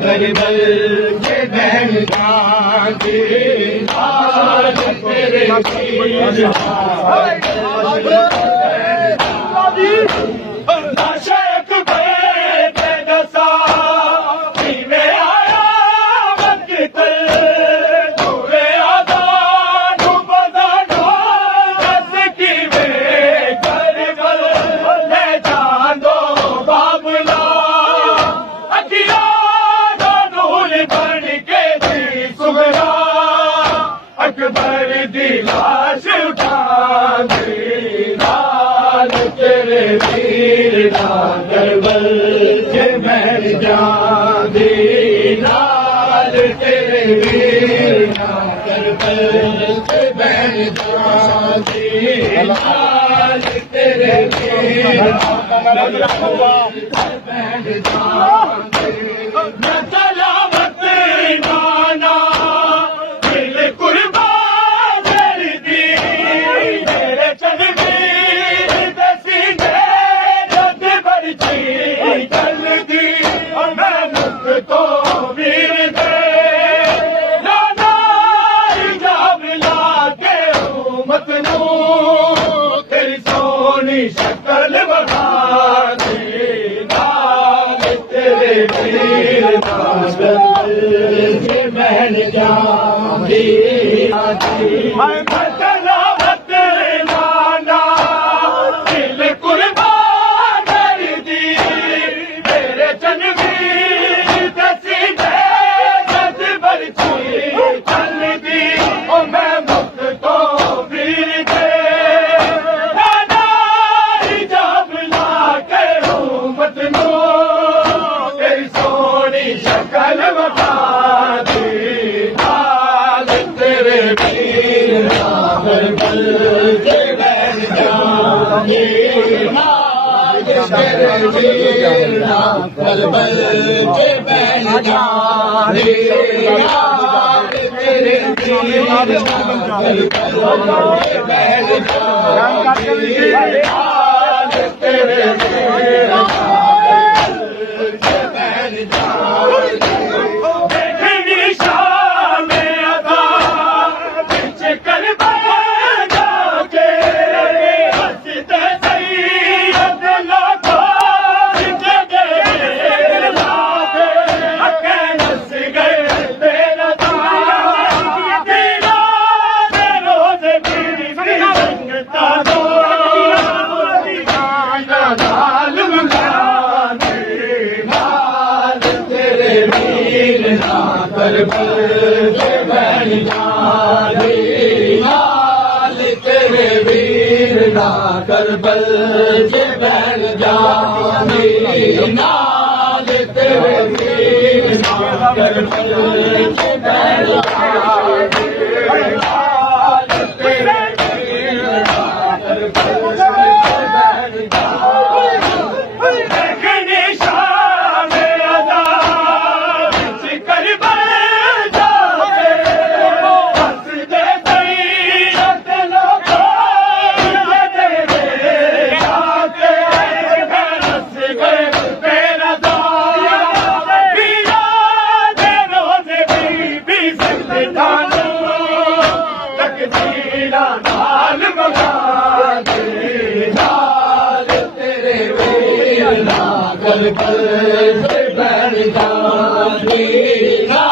करबल के बहन जाती आज तेरे नाशक पे दसा में आया वक्तल दूरे आदान बदानो दस की में करबल ले चांदो बाबला अखिया नूर बन के दी सुगरा अकबर दी लाश उठा दी लाल तेरे वीर ना करबल के महल जादी लाल तेरे वीर ना करबल के महल जादी लाल तेरे वीर ना करबल के महल जादी न सलामत नाना दिल कुर्बान कर दी तेरे चलवीर दसीने जद बरछी चल दी मैं मुख तो वीर दे नाना इजाब ला के उम्मत नू तेरी सोनी शक्ल बना दे नाल तेरे वीर के महल जाती सलामत नाना दिल कुर्बान कर दी तेरे चलवीर दसीने जद बरछी चल दी ओ मैं मुक्त तो वीर दे नाना इजाब ला के उम्मत नू तेरी सोनी शक्ल बता दी लाल तेरे वीर ना करबल के बहन जाती लाल तेरे वीर ना करबल के बहन जाती लाल तेरे वीर ना करबल के बहन जाती लाल तेरे वीर ना करबल के बहन जाती देखनी शाम अदा बिच करबल जाके हंसते सैयद लाखो जिंदगी लाके हके नस गए तेरा दीना दे रोज बीरी संगता दो लाल मुगाने लाल तेरे वीर ना करबल के बहन जाती लाल तेरे वीर ना करबल के बहन जाती लाल तेरे वीर ना करबल के बहन जाती लाल तेरे वीर ना करबल के बहन जाती देखनी शाम अदा बिच करबल जाके हंसते सैयद लाखो जिंदगी लाके हंस गए तेरा पीरा दे रोज बीबी संगता दो तकदीरा नाल मगा दे लाल तेरे वीर ना करबल के बहन जाती